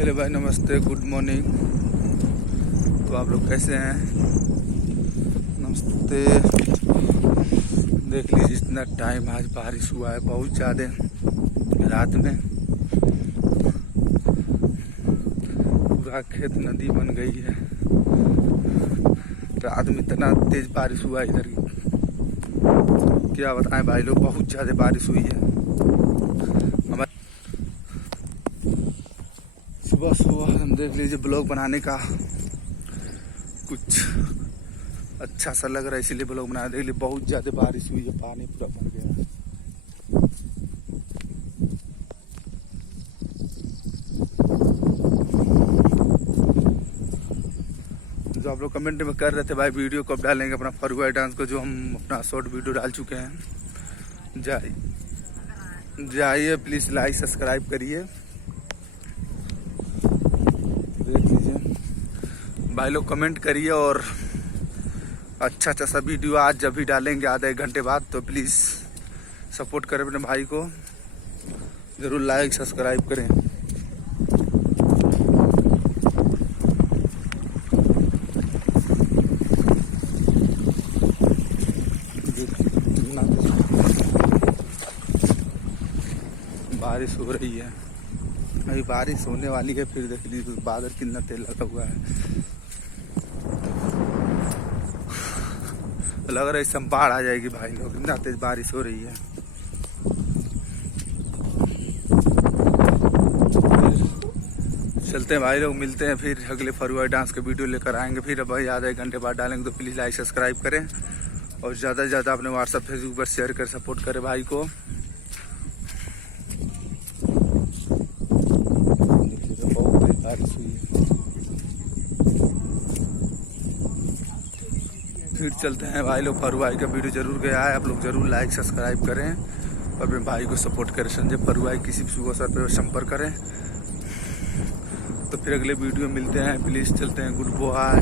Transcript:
Hello भाई, नमस्ते, good morning. तो आप लोग कैसे हैं? नमस्ते। देख लीजिए इतना टाइम आज बारिश हुआ है बहुत ज़्यादा रात में। पूरा खेत नदी बन गई है। रात में इतना तेज बारिश हुआ इधर की क्या बताएं भाई लोग, बहुत ज़्यादा बारिश हुई है। सुबह सुबह हम देख लीजिए ब्लॉग बनाने का कुछ अच्छा सा लग रहा है, इसीलिए ब्लॉग बना। देख लीजिए बहुत ज़्यादा बारिश हुई है, पानी पूरा भर गया है। जो आप लोग कमेंट में कर रहे थे भाई वीडियो कब डालेंगे अपना फरुआ डांस को, जो हम अपना शॉर्ट वीडियो डाल चुके हैं। जाइए प्लीज़, लाइक सब्सक्राइब करिए। देख लीजिए भाई लोग, कमेंट करिए और अच्छा सा वीडियो आज जब भी डालेंगे आधा एक घंटे बाद, तो प्लीज़ सपोर्ट करें अपने भाई को, ज़रूर लाइक सब्सक्राइब करें। बारिश हो रही है, अभी बारिश होने वाली है। फिर देख लीजिए बादल कितना तेज लगा हुआ है, लग रहा है इसमें बाढ़ आ जाएगी भाई लोग, इतना तेज बारिश हो रही है। चलते हैं भाई लोग, मिलते हैं फिर अगले फरुआ डांस के वीडियो लेकर आएंगे। फिर भाई आधा एक घंटे बाद डालेंगे, तो प्लीज़ लाइक सब्सक्राइब करें और ज़्यादा से ज़्यादा अपने व्हाट्सएप फेसबुक पर शेयर कर सपोर्ट करें भाई को। बहुत तेज बारिश हुई है। फिर चलते हैं भाई लोग, फरुआई का वीडियो जरूर गया है, आप लोग जरूर लाइक सब्सक्राइब करें और अपने भाई को सपोर्ट करें। संजय फरुआई किसी भी शुभ अवसर पर संपर्क करें। तो फिर अगले वीडियो मिलते हैं, प्लीज़ चलते हैं, गुड बाय।